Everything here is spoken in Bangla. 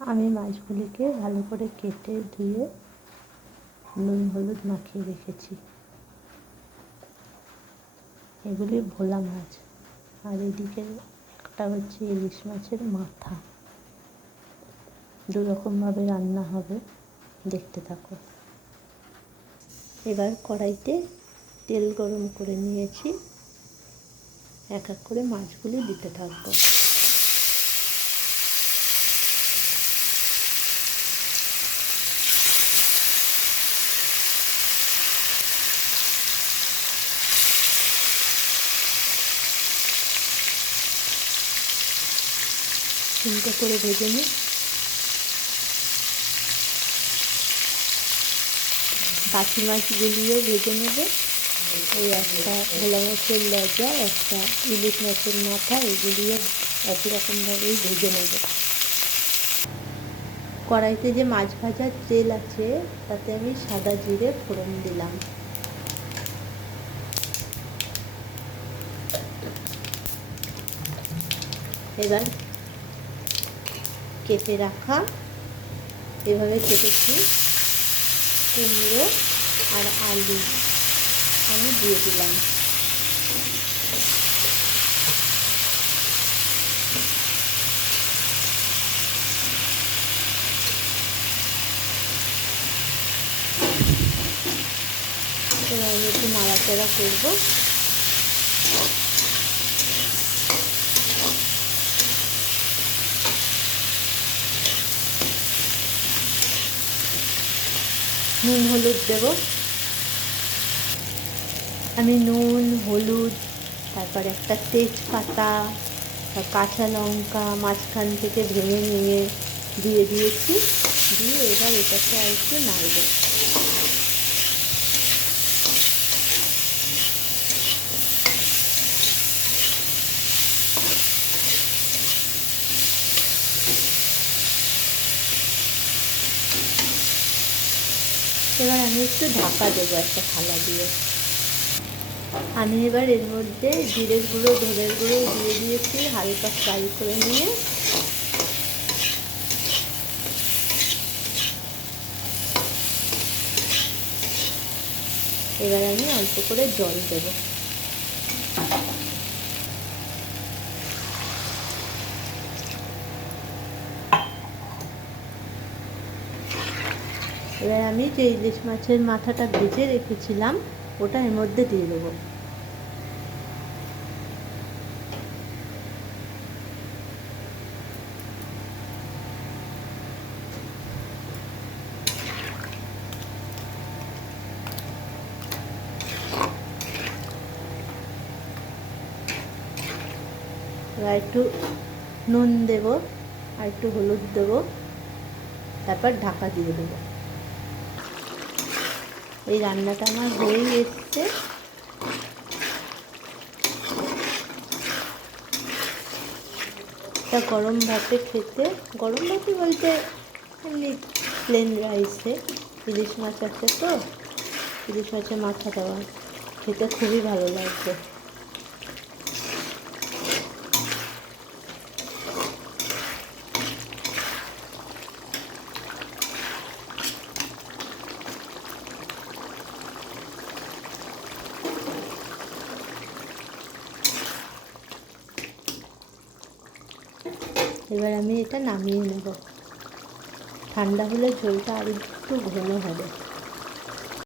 আমি মাছগুলিকে ভালো করে কেটে ধুয়ে নুন হলুদ মাখিয়ে রেখেছি। এগুলি ভোলা মাছ, আর এদিকে একটা হচ্ছে ইলিশ মাছের মাথা। দুরকমভাবে রান্না হবে, দেখতে থাকো। এবার কড়াইতে তেল গরম করে নিয়েছি, এক এক করে মাছগুলি দিতে থাকবো। চিন্তা করে ভেজে নিই। বাকি মাছগুলিও ভেজে নেবে। এই একটা ভোলা মাছের লেজা, একটা ইলিশ মাছের মাথা, এগুলিও একই রকমভাবেই ভেজে নেবে। কড়াইতে যে মাছ ভাজার তেল আছে তাতে আমি সাদা জিরে ফোড়ন দিলাম। এবার কেটে রাখা, এভাবে কেটেছি কুমড়ো আর আলু আমি দিয়ে দিলাম। এবার আমি একটু নাড়াচাড়া করবো। নুন হলুদ দেব। আমি নুন হলুদ, তারপর একটা তেজপাতা, কাঁচা লঙ্কা মাঝখান থেকে ভেঙে নিয়ে দিয়ে দিয়েছি। দিয়ে এবার এটাকে আর একটু নাড়ব। এবার আমি একটু ঢাকা দেবো একটা থালা দিয়ে। আমি এবার এর মধ্যে জিরের গুঁড়ো ধনের গুঁড়ো দিয়ে দিয়েছি, হালকা ফ্রাই করে নিয়ে এবার আমি অল্প করে জল দেবো। এবার আমি যে ইলিশ মাছের মাথাটা ভেজে রেখেছিলাম ওটা এর মধ্যে দিয়ে দেবো। এবার একটু নুন দেবো আর একটু হলুদ দেবো, তারপর ঢাকা দিয়ে দেবো। এই রান্নাটা আমার হয়েই এসছে। তা গরম ভাতে খেতে, গরম ভাতে বলতে এমনি প্লেন রাইসে, ইলিশ মাছ আছে তো, ইলিশ মাছের মাথা দেওয়া, খেতে খুবই ভালো লাগবে। এবার আমি এটা নামিয়ে নেব। ঠান্ডা হলে ঝোলটা আর একটু ঘন হবে।